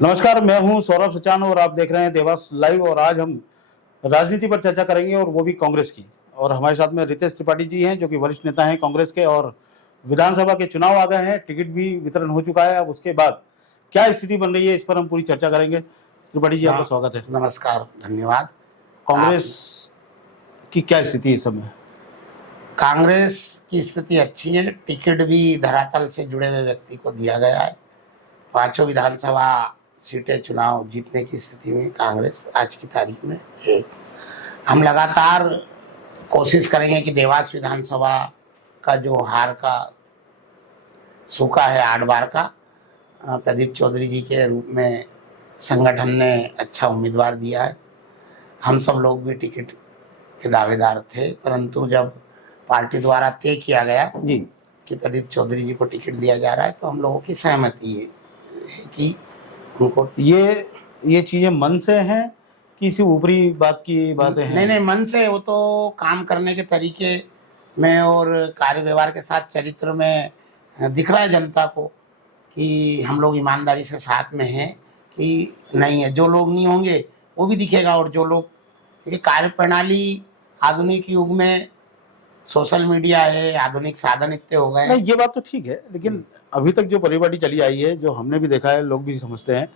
नमस्कार, मैं हूं सौरभ सचान और आप देख रहे हैं देवास लाइव। और आज हम राजनीति पर चर्चा करेंगे और वो भी कांग्रेस की। और हमारे साथ में रितेश त्रिपाठी जी हैं जो कि वरिष्ठ नेता हैं कांग्रेस के। और विधानसभा के चुनाव आ गए हैं, टिकट भी वितरण हो चुका है। अब उसके बाद क्या स्थिति बन रही है, इस पर हम पूरी चर्चा करेंगे। त्रिपाठी जी, आपका स्वागत है। नमस्कार, धन्यवाद। कांग्रेस की क्या स्थिति है इस समय? कांग्रेस की स्थिति अच्छी है। टिकट भी धरातल से जुड़े हुए व्यक्ति को दिया गया है। 5 विधानसभा सीटें चुनाव जीतने की स्थिति में कांग्रेस आज की तारीख में है। हम लगातार कोशिश करेंगे कि देवास विधानसभा का जो हार का सूखा है 8 बार का, प्रदीप चौधरी जी के रूप में संगठन ने अच्छा उम्मीदवार दिया है। हम सब लोग भी टिकट के दावेदार थे, परंतु जब पार्टी द्वारा तय किया गया जी कि प्रदीप चौधरी जी को टिकट दिया जा रहा है तो हम लोगों की सहमति है कि उनको ये चीजें मन से हैं कि किसी ऊपरी बात की बातें हैं? नहीं, मन से। वो तो काम करने के तरीके में और कार्य व्यवहार के साथ चरित्र में दिख रहा है जनता को कि हम लोग ईमानदारी से साथ में हैं कि नहीं है। जो लोग नहीं होंगे वो भी दिखेगा। और जो लोग, क्योंकि कार्य प्रणाली आधुनिक युग में सोशल मीडिया है, आधुनिक साधन इतने हो गए हैं। नहीं, ये बात तो ठीक है, लेकिन अभी तक जो परिपाटी चली आई है, जो हमने भी देखा है, लोग भी समझते हैं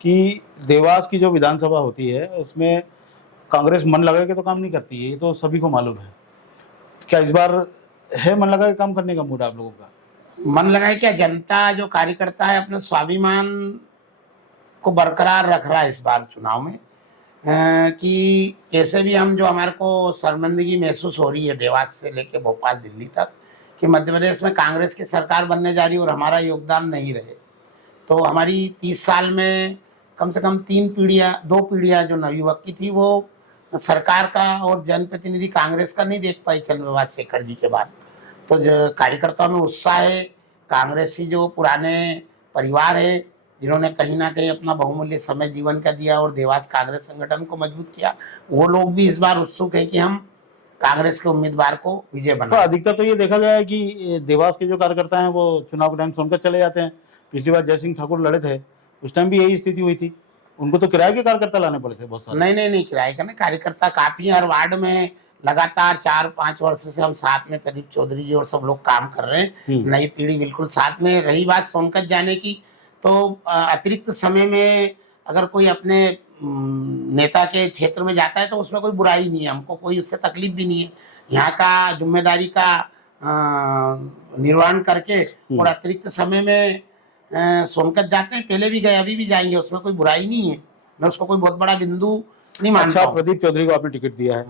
कि देवास की जो विधानसभा होती है उसमें कांग्रेस मन लगा के तो काम नहीं करती है, ये तो सभी को मालूम है। क्या इस बार है मन लगा के काम करने का मूड आप लोगों का? मन लगाए क्या, जनता जो कार्यकर्ता है अपने स्वाभिमान को बरकरार रख रहा है इस बार चुनाव में। कि कैसे भी हम, जो हमारे को शर्मिंदगी महसूस हो रही है देवास से लेके भोपाल दिल्ली तक, कि मध्य प्रदेश में कांग्रेस की सरकार बनने जा रही है और हमारा योगदान नहीं रहे। तो हमारी 30 साल में कम से कम 2 पीढ़ियां जो नवयुवक की थी वो सरकार का और जनप्रतिनिधि कांग्रेस का नहीं देख पाई चंद्रबाबू शेखर जी के बाद। तो जो कार्यकर्ताओं में उत्साह है, कांग्रेसी जो पुराने परिवार है जिन्होंने कहीं ना कहीं अपना बहुमूल्य समय जीवन का दिया और देवास कांग्रेस संगठन को मजबूत किया, वो लोग भी इस बार उत्सुक है कि हम कांग्रेस के उम्मीदवार को विजय तो बनाएं। अधिकतर तो ये देखा गया है कि देवास के जो कार्यकर्ता हैं वो चुनाव के टाइम सोनकर चले जाते हैं। पिछली बार जयसिंह ठाकुर लड़े थे, उस टाइम भी यही स्थिति हुई थी। उनको तो किराए के कार्यकर्ता लाने पड़े थे बहुत सारे। नहीं, किराए का नहीं, कार्यकर्ता काफी हर वार्ड में लगातार 4-5 वर्ष से हम साथ में, प्रदीप चौधरी जी और सब लोग काम कर रहे हैं। नई पीढ़ी बिल्कुल साथ में। रही बात सोनकत जाने की, तो अतिरिक्त समय में अगर कोई अपने नेता के क्षेत्र में जाता है तो उसमें कोई बुराई नहीं है, हमको कोई उससे तकलीफ भी नहीं है। यहाँ का जिम्मेदारी का निर्वहन करके और अतिरिक्त समय में सोनकत जाते हैं, पहले भी गए, अभी भी जाएंगे, उसमें कोई बुराई नहीं है। मैं उसको कोई बहुत बड़ा बिंदु नहीं मानता। अच्छा, प्रदीप चौधरी को आपने टिकट दिया है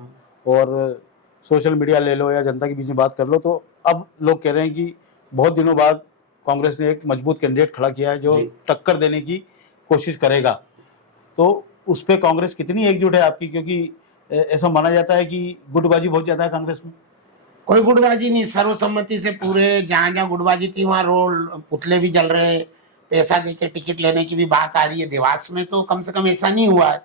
और सोशल मीडिया ले लो या जनता के बीच में बात कर लो, तो अब लोग कह रहे हैं कि बहुत दिनों बाद कांग्रेस ने एक मजबूत कैंडिडेट खड़ा किया है जो टक्कर देने की कोशिश करेगा। तो उस पर कांग्रेस कितनी एकजुट है आपकी? क्योंकि ऐसा माना जाता है कि गुटबाजी बहुत ज्यादा है कांग्रेस में। कोई गुटबाजी नहीं, सर्वसम्मति से पूरे, जहां जहां गुटबाजी थी वहां रोल पुतले भी जल रहे, पैसा देके टिकट लेने की भी बात आ रही है। देवास में तो कम से कम ऐसा नहीं हुआ है,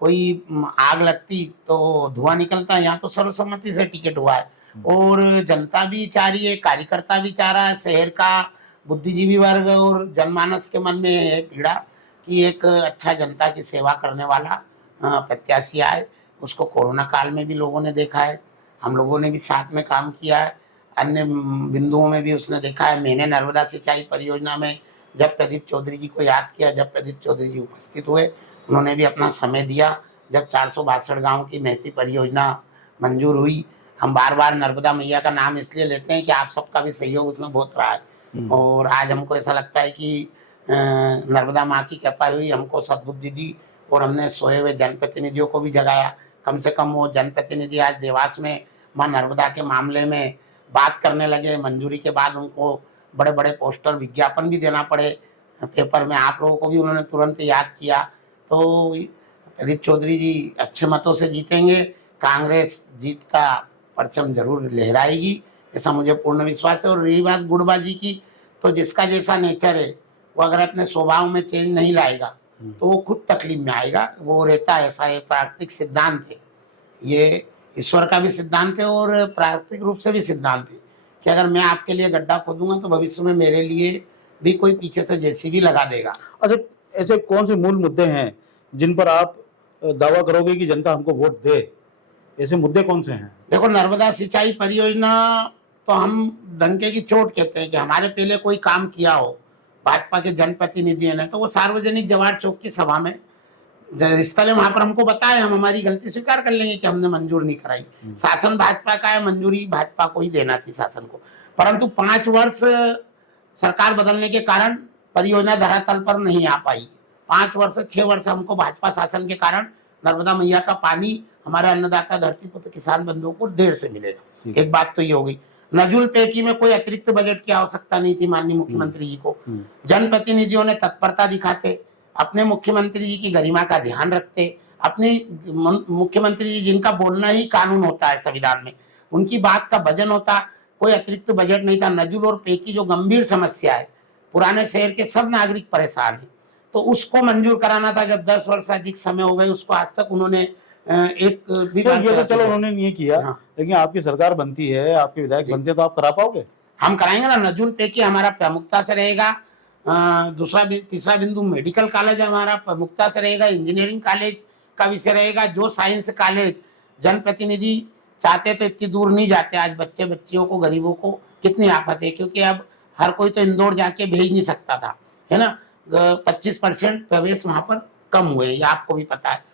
कोई आग लगती तो धुआं निकलता है। यहाँ तो सर्वसम्मति से टिकट हुआ है और जनता भी चाह रही है, कार्यकर्ता भी चाह रहा है, शहर का बुद्धिजीवी वर्ग और जनमानस के मन में है पीड़ा कि एक अच्छा जनता की सेवा करने वाला प्रत्याशी आए। उसको कोरोना काल में भी लोगों ने देखा है, हम लोगों ने भी साथ में काम किया है, अन्य बिंदुओं में भी उसने देखा है। मैंने नर्मदा सिंचाई परियोजना में जब प्रदीप चौधरी जी को याद किया, जब प्रदीप चौधरी जी उपस्थित हुए, उन्होंने भी अपना समय दिया। जब 462 गाँव की महती परियोजना मंजूर हुई, हम बार बार नर्मदा मैया का नाम इसलिए लेते हैं कि आप सबका भी सहयोग उसमें बहुत रहा है। और आज हमको ऐसा लगता है कि नर्मदा माँ की कृपा हुई, हमको सद्बुद्धि दी और हमने सोए हुए जनप्रतिनिधियों को भी जगाया। कम से कम वो जनप्रतिनिधि आज देवास में माँ नर्मदा के मामले में बात करने लगे। मंजूरी के बाद उनको बड़े बड़े पोस्टर, विज्ञापन भी देना पड़े पेपर में, आप लोगों को भी उन्होंने तुरंत याद किया। तो प्रदीप चौधरी जी अच्छे मतों से जीतेंगे, कांग्रेस जीत का परचम जरूर लहराएगी, ऐसा मुझे पूर्ण विश्वास है। और रही बात गुटबाजी की, तो जिसका जैसा नेचर है वो अगर अपने स्वभाव में चेंज नहीं लाएगा तो वो खुद तकलीफ में आएगा। वो रहता है, ऐसा एक प्राकृतिक सिद्धांत है, ये ईश्वर का भी सिद्धांत है और प्राकृतिक रूप से भी सिद्धांत है कि अगर मैं आपके लिए गड्ढा खोदूंगा तो भविष्य में मेरे लिए भी कोई पीछे से जेसीबी लगा देगा। अच्छा, ऐसे कौन से मूल मुद्दे हैं जिन पर आप दावा करोगे कि जनता हमको वोट दे? ऐसे मुद्दे कौन से हैं? देखो, नर्मदा सिंचाई परियोजना तो हम डंके की चोट कहते हैं कि हमारे पहले कोई काम किया हो भाजपा के जनप्रतिनिधियों ने, तो वो सार्वजनिक जवाहर चौक की सभा में स्थल वहां पर हमको बताए, हम हमारी गलती स्वीकार कर लेंगे कि हमने मंजूर नहीं कराई। शासन भाजपा का है, मंजूरी भाजपा को ही देना थी शासन को, परंतु 5 वर्ष सरकार बदलने के कारण परियोजना धरातल पर नहीं आ पाई। 5 वर्ष 6 वर्ष हमको भाजपा शासन के कारण नर्मदा मैया का पानी हमारे अन्नदाता धरती पुत्र किसान बंधुओं को देर से मिलेगा। एक बात तो ये हो गई। नजुल पैकी में कोई अतिरिक्त बजट की आवश्यकता नहीं थी माननीय मुख्यमंत्री जी को। जनप्रतिनिधियों ने तत्परता दिखाते, अपने मुख्यमंत्री जी की गरिमा का ध्यान रखते, अपने मुख्यमंत्री जी जिनका बोलना ही कानून होता है संविधान में, उनकी बात का वजन होता, कोई अतिरिक्त बजट नहीं था। नजुल और पैकी जो गंभीर समस्या है, पुराने शहर के सब नागरिक परेशान है, तो उसको मंजूर कराना था। जब 10 वर्ष से अधिक समय हो गए, उसको आज तक उन्होंने एक भी तो ये तो चलो उन्होंने नहीं किया। हाँ। लेकिन आपकी सरकार बनती है, आपके विधायक बनते हैं, तो आप करा पाओगे? हम कराएंगे ना। नजुल पैकी हमारा प्रमुखता से रहेगा। तीसरा बिंदु मेडिकल कॉलेज हमारा प्रमुखता से रहेगा, इंजीनियरिंग कॉलेज का विषय रहेगा। जो साइंस कॉलेज जनप्रतिनिधि चाहते तो इतनी दूर नहीं जाते। आज बच्चे बच्चियों को, गरीबों को कितनी आफत है, क्योंकि अब हर कोई तो इंदौर जाके भेज नहीं सकता था, है ना। 25% प्रवेश वहां पर कम हुए, ये आपको भी पता है।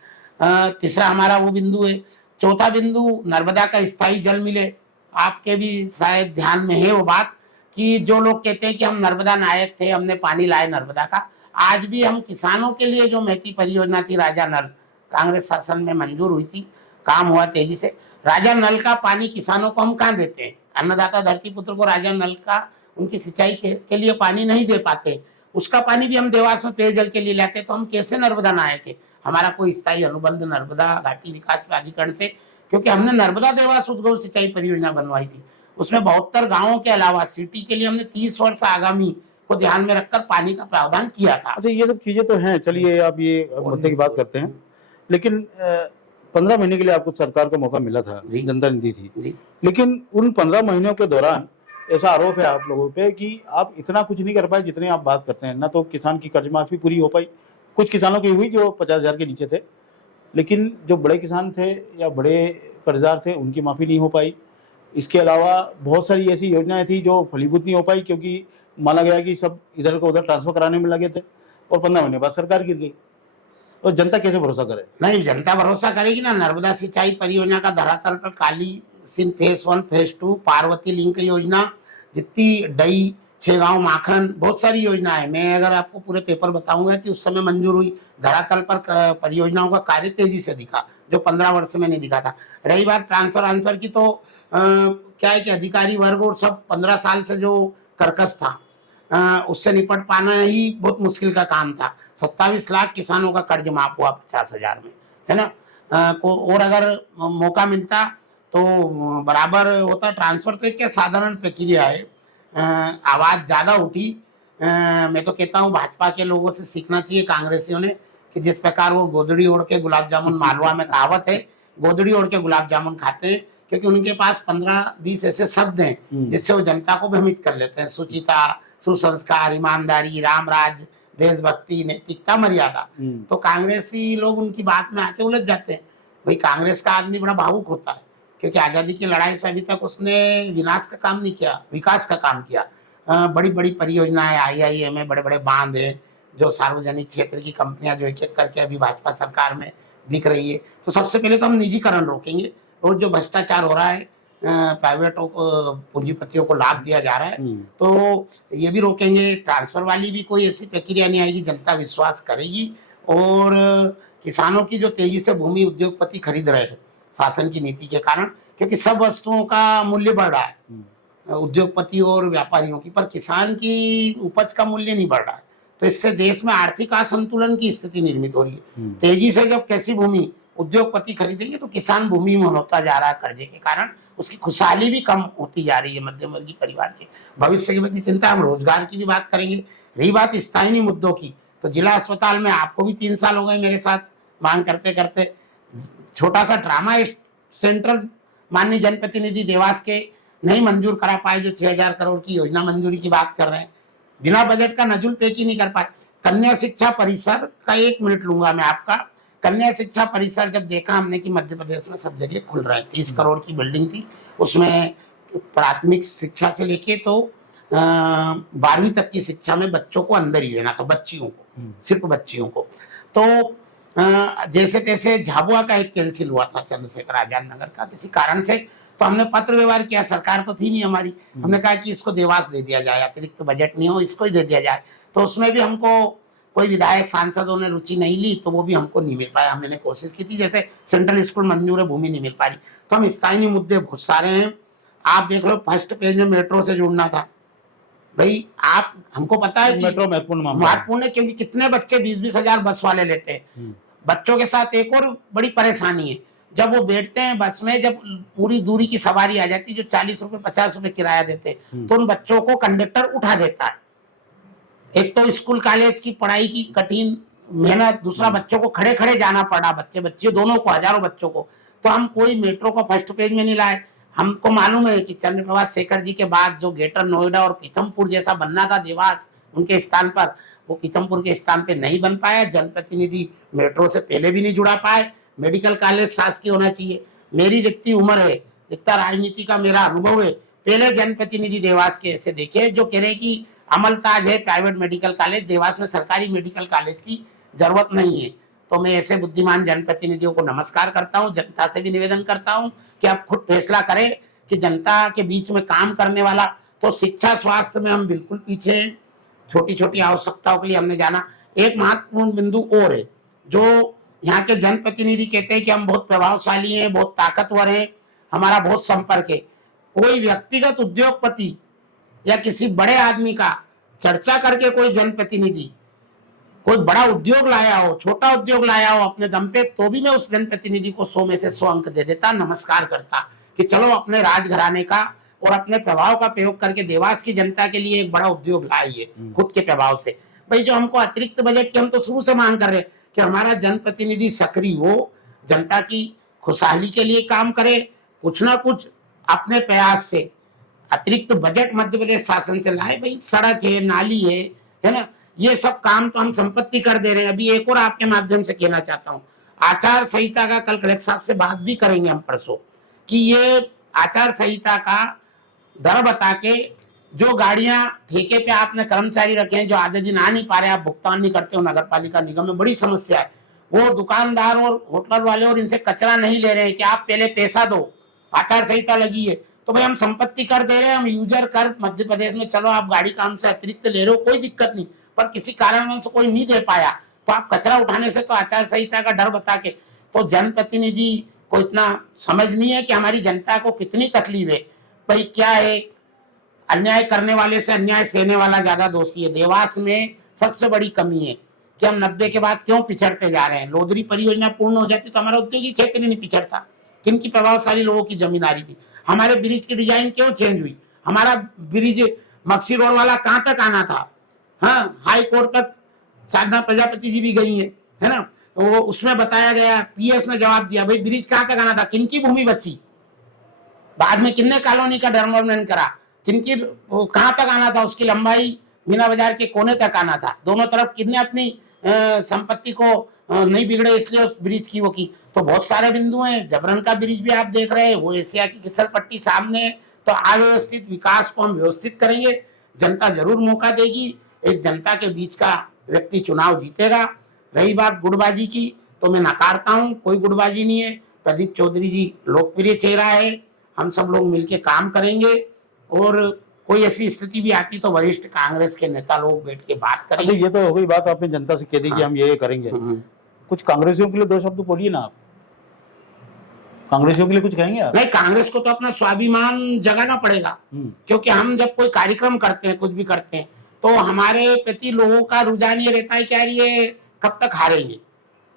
तीसरा हमारा वो बिंदु है। चौथा बिंदु नर्मदा का स्थायी जल मिले। आपके भी शायद ध्यान में है वो बात कि जो लोग कहते हैं कि हम नर्मदा नायक थे, हमने पानी लाए नर्मदा का, आज भी हम किसानों के लिए जो महती परियोजना थी राजा नल, कांग्रेस शासन में मंजूर हुई थी, काम हुआ तेजी से। राजा नल का पानी किसानों को हम कहाँ देते हैं? अन्नदाता धरती पुत्र को राजा नल का उनकी सिंचाई के लिए पानी नहीं दे पाते। उसका पानी भी हम देवास में पेयजल के लिए लाते, तो हम कैसे नर्मदा नायक है? हमारा कोई स्थायी अनुबंध नर्मदा घाटी विकास प्राधिकरण से, क्योंकि हमने नर्मदा देवास उद्गम सिंचाई परियोजना बनवाई थी। उसमें 72 गांवों के अलावा सिटी के लिए हमने 30 वर्ष आगामी को ध्यान में रखकर पानी का प्रावधान किया था। अच्छा, ये सब चीजें तो हैं। चलिए, आप ये मुद्दे की बात करते हैं, लेकिन 15 महीने के लिए आपको सरकार का मौका मिला था, जनता ने दी थी। लेकिन उन 15 महीनों के दौरान ऐसा आरोप है आप लोगों पे कि आप इतना कुछ नहीं कर पाए जितने आप बात करते हैं। ना तो किसान की कर्ज माफी पूरी हो पाई, कुछ किसानों की हुई जो 50,000 के नीचे थे, लेकिन जो बड़े किसान थे या बड़े कर्जदार थे उनकी माफी नहीं हो पाई। इसके अलावा बहुत सारी ऐसी योजनाएं थी जो फलीभूत नहीं हो पाई, क्योंकि माना गया कि सब इधर को उधर ट्रांसफर कराने में लगे थे, और 15 महीने बाद सरकार गिर गई। और जनता कैसे भरोसा करे? नहीं, जनता भरोसा करेगी ना। नर्मदा सिंचाई परियोजना का धरातल पर Kali Sindh phase 1 phase 2, Parvati link योजना, जितनी डई, 6 गांव माखन, बहुत सारी योजना है। मैं अगर आपको पूरे पेपर बताऊंगा कि उस समय मंजूर हुई, धरातल पर परियोजनाओं का कार्य तेजी से दिखा, जो 15 वर्ष में नहीं दिखा था। रही बात ट्रांसफर की, तो क्या है कि अधिकारी वर्ग और सब 15 साल से जो कर्कश था, उससे निपट पाना ही बहुत मुश्किल का काम था। 27 लाख किसानों का कर्ज माफ हुआ 50,000 में, है ना। और अगर मौका मिलता तो बराबर होता। ट्रांसफर तो एक साधारण प्रक्रिया है। आवाज ज्यादा उठी। मैं तो कहता हूँ भाजपा के लोगों से सीखना चाहिए कांग्रेसियों ने, कि जिस प्रकार वो गोदड़ी ओढ़ के गुलाब जामुन, मालवा में कहावत है, गोदड़ी ओढ़ के गुलाब जामुन खाते हैं, क्योंकि उनके पास 15-20 ऐसे शब्द हैं जिससे वो जनता को भ्रमित कर लेते हैं। सुचिता, सुसंस्कार, ईमानदारी, राम राज, देशभक्ति, नैतिकता, मर्यादा। तो कांग्रेसी लोग उनकी बात में आके उलझ जाते हैं। भाई, कांग्रेस का आदमी बड़ा भावुक होता है, क्योंकि आजादी की लड़ाई से अभी तक उसने विनाश का काम नहीं किया, विकास का काम किया। बड़ी बड़ी परियोजनाएं, IIM है, बड़े बड़े बांध है, जो सार्वजनिक क्षेत्र की कंपनियां जो एक एक करके अभी भाजपा सरकार में बिक रही है। तो सबसे पहले तो हम निजीकरण रोकेंगे। रोज जो भ्रष्टाचार हो रहा है, प्राइवेटों को, पूंजीपतियों को लाभ दिया जा रहा है, तो ये भी रोकेंगे। ट्रांसफर वाली भी कोई ऐसी प्रक्रिया नहीं आएगी, जनता विश्वास करेगी। और किसानों की जो तेजी से भूमि उद्योगपति खरीद रहे हैं शासन की नीति के कारण, क्योंकि सब वस्तुओं का मूल्य बढ़ रहा है, उद्योगपति और व्यापारियों की, पर किसान की उपज का मूल्य नहीं बढ़ रहा है। तो इससे देश में आर्थिक असंतुलन की स्थिति निर्मित हो रही है। तेजी से जब कैसी भूमि उद्योगपति खरीदेंगे तो किसान भूमि में होता जा रहा है कर्जे के कारण, उसकी खुशहाली भी कम होती जा रही है मध्यम वर्गीय परिवार के भविष्य की प्रति चिंता। हम रोजगार की भी बात करेंगे। रही बात स्थायी मुद्दों की, तो जिला अस्पताल में आपको भी 3 साल हो गए मेरे साथ मांग करते करते। छोटा सा ड्रामा सेंट्रल माननीय जनप्रतिनिधि देवास के नहीं मंजूर करा पाए, जो 6,000 करोड़ की योजना मंजूरी की बात कर रहे हैं। बिना बजट का नजुल पैकी नहीं कर पाए। कन्या शिक्षा परिसर का 1 मिनट लूंगा मैं आपका। कन्या शिक्षा परिसर जब देखा हमने कि मध्य प्रदेश में सब जगह खुल रहा है, 30 करोड़ की बिल्डिंग थी, उसमें प्राथमिक शिक्षा से लेके तो 12वीं तक की शिक्षा में बच्चों को अंदर ही रहना था, बच्चियों को, सिर्फ बच्चियों को। तो जैसे तैसे झाबुआ का एक कैंसिल हुआ था, चंद्रशेखर आजाद नगर का, किसी कारण से। तो हमने पत्र व्यवहार किया, सरकार तो थी नहीं हमारी, हमने कहा कि इसको देवास दे दिया जाए, अतिरिक्त बजट नहीं हो, इसको ही दे दिया जाए। तो उसमें भी हमको कोई विधायक सांसदों ने रुचि नहीं ली, तो वो भी हमको नहीं मिल पाया। हमने कोशिश की थी, जैसे सेंट्रल स्कूल मंजूर है, भूमि नहीं मिल पा रही। तो हम स्थानीय मुद्दे बहुत सारे हैं। आप देख लो, फर्स्ट पेज में मेट्रो से जुड़ना था भाई। आप, हमको पता है कि मेट्रो महत्वपूर्ण है, क्योंकि कितने बच्चे 20-20 हजार बस वाले लेते हैं। बच्चों के साथ एक और बड़ी परेशानी है, जब वो बैठते हैं बस में, जब पूरी दूरी की सवारी आ जाती है, जो 40 रुपए 50 रुपए किराया देते हैं, तो उन बच्चों को कंडक्टर उठा देता है। एक तो स्कूल कॉलेज की पढ़ाई की कठिन मेहनत, दूसरा बच्चों को खड़े खड़े जाना पड़ा, बच्चे बच्चे दोनों को, हजारों बच्चों को। तो हम कोई मेट्रो को फर्स्ट पेज में नहीं लाए। हमको मालूम है कि चंद्रप्रभाष शेखर जी के बाद जो ग्रेटर नोएडा और पीथमपुर जैसा बनना था देवास, उनके स्थान पर, वो पीथमपुर के स्थान पे नहीं बन पाया। जनप्रतिनिधि मेट्रो से पहले भी नहीं जुड़ा पाए। मेडिकल कॉलेज शासकीय होना चाहिए। मेरी जितनी उम्र है, जितना राजनीति का मेरा अनुभव है, पहले जनप्रतिनिधि देवास के ऐसे देखे जो कह रहे कि अमलताज है प्राइवेट मेडिकल कॉलेज, देवास में सरकारी मेडिकल कॉलेज की जरूरत नहीं है। तो मैं ऐसे बुद्धिमान जनप्रतिनिधियों को नमस्कार करता हूँ। जनता से भी निवेदन करता हूँ कि आप खुद फैसला करें कि जनता के बीच में काम करने वाला। तो शिक्षा स्वास्थ्य में हम बिल्कुल पीछे हैं, छोटी छोटी आवश्यकताओं के लिए हमने जाना। एक महत्वपूर्ण बिंदु और है, जो यहाँ के जनप्रतिनिधि कहते हैं कि हम बहुत प्रभावशाली हैं, बहुत ताकतवर हैं, हमारा बहुत संपर्क है। कोई व्यक्तिगत उद्योगपति या किसी बड़े आदमी का चर्चा करके कोई जनप्रतिनिधि कोई बड़ा उद्योग लाया हो, छोटा उद्योग लाया हो अपने दम पे, तो भी मैं उस जनप्रतिनिधि को 100 में से 100 अंक दे देता, नमस्कार करता कि चलो अपने राजघराने का और अपने प्रभाव का प्रयोग करके देवास की जनता के लिए एक बड़ा उद्योग लाइए खुद के प्रभाव से। भाई जो हमको अतिरिक्त बजट की हम तो शुरू से मांग कर रहे हैं कि हमारा जनप्रतिनिधि सक्रिय हो, जनता की खुशहाली के लिए काम करे, कुछ ना कुछ अपने प्रयास से अतिरिक्त बजट मध्य प्रदेश शासन से लाए। भाई सड़क है, नाली है ना, ये सब काम तो हम संपत्ति कर दे रहे हैं। अभी एक और आपके माध्यम से कहना चाहता हूँ, आचार संहिता का कल कलेक्टर साहब से बात भी करेंगे हम परसों, कि ये आचार संहिता का डर बता के जो गाड़ियां ठेके पे आपने कर्मचारी रखे हैं, जो आधे दिन आ नहीं पा रहे, आप भुगतान नहीं करते हो, नगर पालिका निगम में बड़ी समस्या है। वो दुकानदार और होटल वाले और इनसे कचरा नहीं ले रहे हैं कि आप पहले पैसा दो, आचार संहिता लगी है। तो भाई हम संपत्ति कर दे रहे हैं, हम यूजर कर मध्य प्रदेश में, चलो आप गाड़ी का हमसे अतिरिक्त ले रहे हो, कोई दिक्कत नहीं, पर किसी कारणवश कोई नहीं दे पाया तो आप कचरा उठाने से तो आचार संहिता का डर बता के। तो जनप्रतिनिधि को इतना समझ नहीं है कि हमारी जनता को कितनी तकलीफ है। भाई क्या है, अन्याय करने वाले से अन्याय सहने वाला ज्यादा दोषी है। देवास में सबसे बड़ी कमी है कि हम 90 के बाद क्यों पिछड़ते जा रहे हैं। लोधरी परियोजना पूर्ण हो जाती तो हमारा औद्योगिक क्षेत्र नहीं पिछड़ता। किनकी प्रभावशाली लोगों की जमींदारी थी। हमारे ब्रिज की डिजाइन क्यों चेंज हुई, हमारा ब्रिज मक्सी रोड वाला कहाँ तक आना था, हाँ हाई कोर्ट तक साधना प्रजापति जी भी गई है ना, वो उसमें बताया गया, पीएस ने जवाब दिया, भाई ब्रिज कहाँ तक आना था, किनकी भूमि बची, बाद में किन्ने कॉलोनी का डेवलपमेंट करा, किनकी कहाँ तक आना था, उसकी लंबाई मीना बाजार के कोने तक आना था, दोनों तरफ कितने अपनी संपत्ति को नहीं बिगड़े इसलिए उस ब्रिज की वो की। तो बहुत सारे बिंदु हैं। जबरन का ब्रिज भी आप देख रहे हैं, वो एशिया की फिसल पट्टी सामने है। तो अव्यवस्थित विकास को हम व्यवस्थित करेंगे, जनता जरूर मौका देगी, एक जनता के बीच का व्यक्ति चुनाव जीतेगा। रही बात गुटबाजी की, तो मैं नकारता हूँ, कोई गुटबाजी नहीं है। प्रदीप चौधरी जी लोकप्रिय चेहरा है, हम सब लोग मिलकर काम करेंगे, और कोई ऐसी स्थिति भी आती तो वरिष्ठ कांग्रेस के नेता लोग बैठ के बात करेंगे। ये तो हो गई बात, आपने जनता से कह दी कि हम ये करेंगे। कुछ कांग्रेसियों के लिए 2 शब्द बोलिए ना आप, कांग्रेसियों के लिए कुछ कहेंगे आप? नहीं, कांग्रेस को तो अपना स्वाभिमान जगाना पड़ेगा, क्योंकि हम जब कोई कार्यक्रम करते हैं, कुछ भी करते हैं, तो हमारे प्रति लोगों का रुझान ये रहता है कि यार ये कब तक हारेंगे।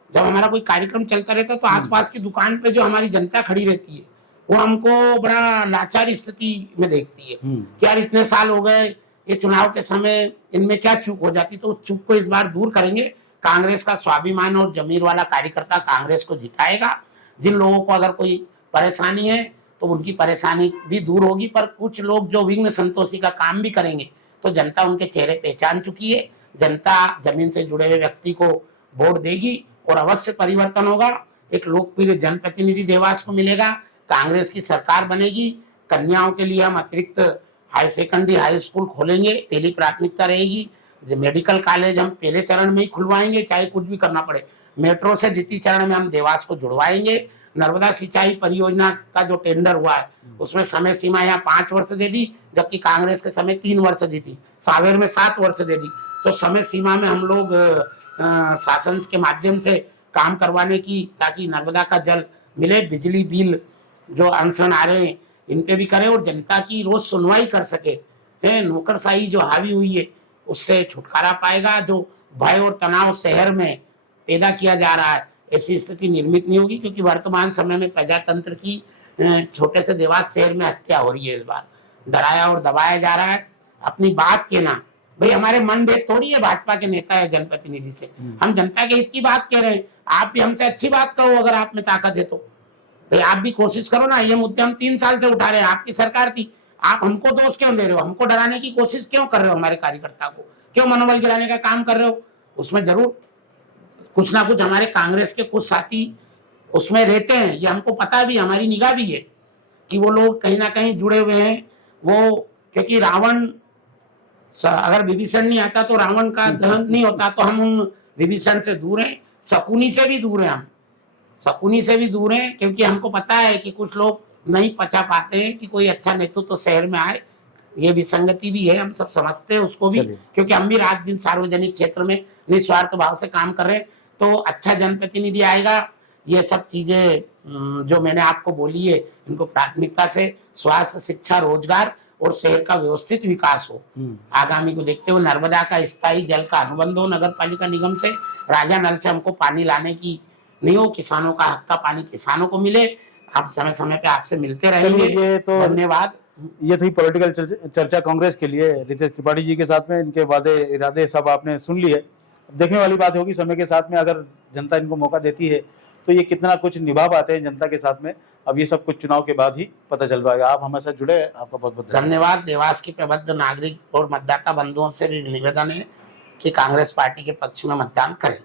जब हमारा कोई कार्यक्रम चलता रहता है तो आसपास की दुकान पे जो हमारी जनता खड़ी रहती है वो हमको बड़ा लाचार स्थिति में देखती है कि यार इतने साल हो गए, ये चुनाव के समय इनमें क्या चूक हो जाती। तो उस चूक को इस बार दूर करेंगे। कांग्रेस का स्वाभिमान और जमीर वाला कार्यकर्ता कांग्रेस को जिताएगा। जिन लोगों को अगर कोई परेशानी है तो उनकी परेशानी भी दूर होगी, पर कुछ लोग जो विघ्न संतोषी का काम भी करेंगे तो जनता उनके चेहरे पहचान चुकी है। जनता जमीन से जुड़े हुए व्यक्ति को वोट देगी और अवश्य परिवर्तन होगा। एक लोकप्रिय जनप्रतिनिधि देवास को मिलेगा, कांग्रेस की सरकार बनेगी। कन्याओं के लिए हम अतिरिक्त हाई सेकेंडरी हाई स्कूल खोलेंगे, पहली प्राथमिकता रहेगी। जो मेडिकल कॉलेज हम पहले चरण में ही खुलवाएंगे, चाहे कुछ भी करना पड़े। मेट्रो से द्वितीय चरण में हम देवास को जुड़वाएंगे। नर्मदा सिंचाई परियोजना का जो टेंडर हुआ है उसमें समय सीमा यहाँ 5 वर्ष दे दी, जबकि कांग्रेस के समय 3 वर्ष दी थी। सावेर में 7 वर्ष दे दी। तो समय सीमा में हम लोग शासन के माध्यम से काम करवाने की, ताकि नर्मदा का जल मिले। बिजली बिल जो अनशन आ रहे हैं इन पे भी करें और जनता की रोज सुनवाई कर सके। नौकरशाही जो हावी हुई है उससे छुटकारा पाएगा। जो भय और तनाव शहर में पैदा किया जा रहा है, ऐसी स्थिति निर्मित नहीं होगी, क्योंकि वर्तमान समय में प्रजातंत्र की छोटे से देवास शहर में हत्या हो रही है। इस बार डराया और दबाया जा रहा है। अपनी बात कहना, भाई हमारे मन भेद थोड़ी है भाजपा के नेता या जनप्रतिनिधि से, हम जनता के हित की बात कह रहे हैं। आप भी हमसे अच्छी बात कहो, अगर आप में ताकत है तो भाई आप भी कोशिश करो ना। ये मुद्दे हम 3 साल से उठा रहे हैं, आपकी सरकार थी, आप हमको दोष क्यों दे रहे हो? हमको डराने की कोशिश क्यों कर रहे हो? हमारे कार्यकर्ता को क्यों मनोबल गिराने का काम कर रहे हो? उसमें जरूर कुछ ना कुछ हमारे कांग्रेस के कुछ साथी उसमें रहते हैं, ये हमको पता भी, हमारी निगाह भी है कि वो लोग कहीं ना कहीं जुड़े हुए हैं। वो क्योंकि रावण अगर विभीषण नहीं आता तो रावण का दहन नहीं होता, तो हम उन विभीषण से दूर हैं, शकुनी से भी दूर हैं। हम शकुनी से भी दूर हैं, क्योंकि हमको पता है कि कुछ लोग नहीं पचा पाते हैं कि कोई अच्छा नेतृत्व तो शहर में आए। ये विसंगति भी है, हम सब समझते हैं उसको भी, क्योंकि हम भी रात दिन सार्वजनिक क्षेत्र में निस्वार्थ भाव से काम कर रहे हैं। तो अच्छा जनप्रतिनिधि आएगा। ये सब चीजें जो मैंने आपको बोली है, इनको प्राथमिकता से स्वास्थ्य, शिक्षा, रोजगार और शहर का व्यवस्थित विकास हो। आगामी को देखते हुए नर्मदा का स्थायी जल का अनुबंध हो नगर पालिका निगम से। राजा नल से हमको पानी लाने की नहीं हो, किसानों का हक का पानी किसानों को मिले। आप समय समय पे आपसे मिलते रहेंगे। ये तो धन्यवाद। ये थी पॉलिटिकल चर्चा कांग्रेस के लिए रितेश त्रिपाठी जी के साथ में। इनके वादे इरादे सब आपने सुन लिए। देखने वाली बात होगी समय के साथ में, अगर जनता इनको मौका देती है तो ये कितना कुछ निभा पाते हैं जनता के साथ में। अब ये सब कुछ चुनाव के बाद ही पता चल पाएगा। आप हमारे साथ जुड़े, आपका बहुत बहुत धन्यवाद। देवास के प्रबुद्ध नागरिक और मतदाता बंधुओं से भी निवेदन है कि कांग्रेस पार्टी के पक्ष में मतदान करें।